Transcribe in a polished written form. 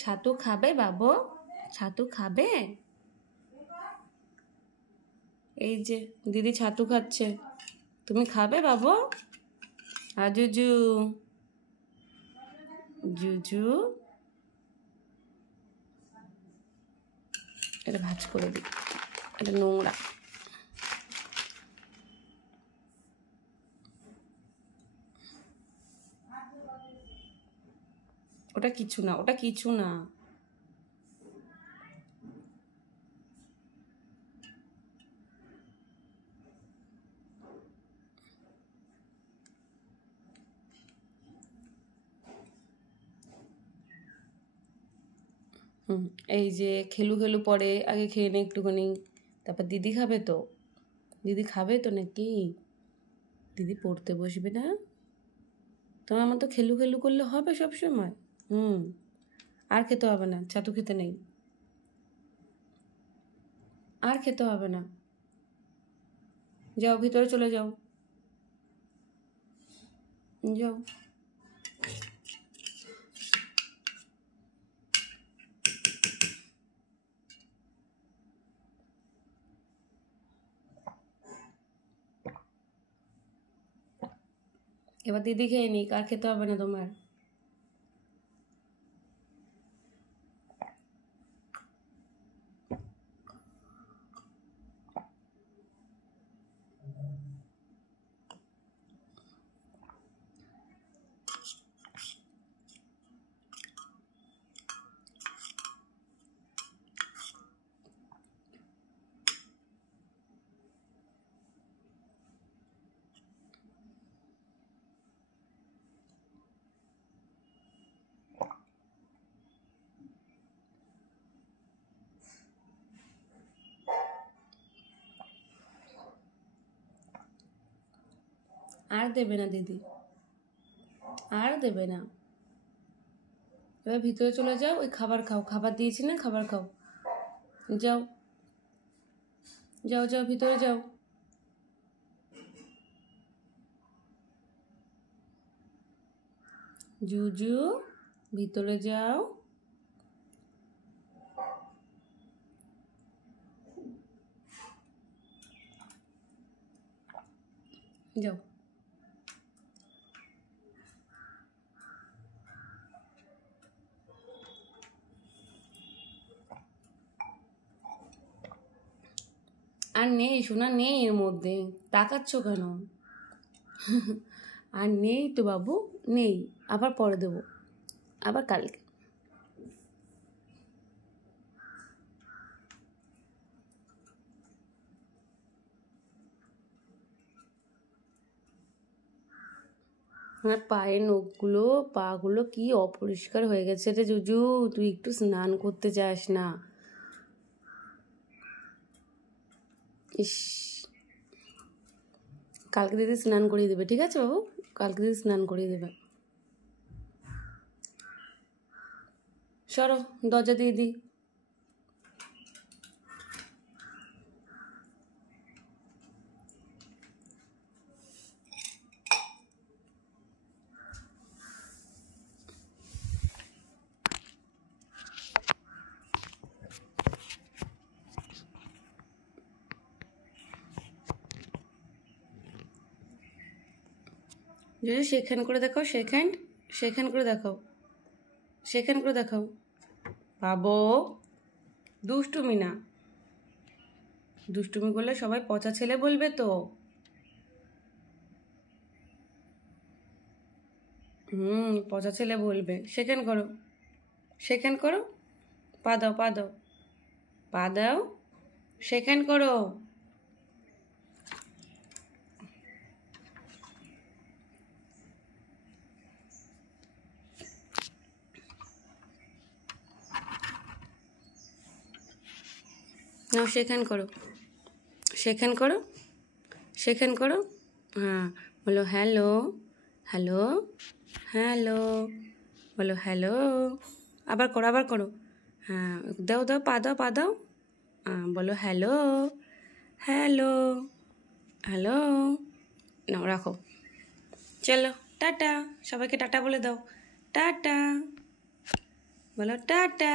ছাতু খাবে বাবু? ছাতু খাবে? এই যে দিদি ছাতু খাচ্ছে, তুমি খাবে বাবু? জুজু জুজু, এটা ভাঁজ করে দিই, এটা নোংরা। ওটা কিছু না, ওটা কিছু না। এই যে খেলু খেলু পরে, আগে খেয়ে নে একটুখানি, তারপর দিদি খাবে তো। দিদি খাবে তো নাকি? দিদি পড়তে বসবে না? তোমার আমার তো খেলু খেলু করলে হবে সব সময়? আর খেতে হবে না, ছাতু খেতে নেই, আর খেতে হবে না। যাও ভিতরে চলে যাও, যাও। এবার দিদি খেয়ে নিক, আর খেতে হবে না তোমার। আর দেবে না দিদি, আর দেবে না। এবার ভিতরে চলে যাও, ওই খাবার খাও, খাবার দিয়েছি না, খাবার খাও। যাও যাও যাও, ভিতরে যাও। জুজু, ভিতরে যাও। যাও। আর নেই সোনা, নেই এর মধ্যে, তাকাচ্ছ কেন? আর নেই তো বাবু, নেই, আবার পরে দেবো, আবার কালকে। আমার পায়ের নখগুলো, পাগুলো কি অপরিষ্কার হয়ে গেছে রে জুজু, তুই একটু স্নান করতে যাস না? ইস, কালকে দিদি স্নান করিয়ে দেবে, ঠিক আছে বাবু? কালকে দিদি স্নান করিয়ে দেবে। সরো, দরজা দিয়ে দিই। যদি সেখান করে দেখাও, সেখান করে দেখাও, সেখান করে দেখাও। বাবু, দুষ্টুমি না, দুষ্টুমি করলে সবাই পচা ছেলে বলবে তো। পচা ছেলে বলবে। সেখান করো, সেখান করো, পা দাও, পা দাও, পা দাও, সেখান করো। নাও সেখান করো, সেখান করো, সেখান করো। হ্যাঁ, বলো হ্যালো, হ্যালো, হ্যালো, বলো হ্যালো। আবার করো, আবার করো। হ্যাঁ, দাও দাও, পা দাও, পা দাও। বলো হ্যালো, হ্যালো, হ্যালো। নাও রাখো, চলো টাটা, সবাইকে টাটা বলে দাও, টাটা। বলো টাটা।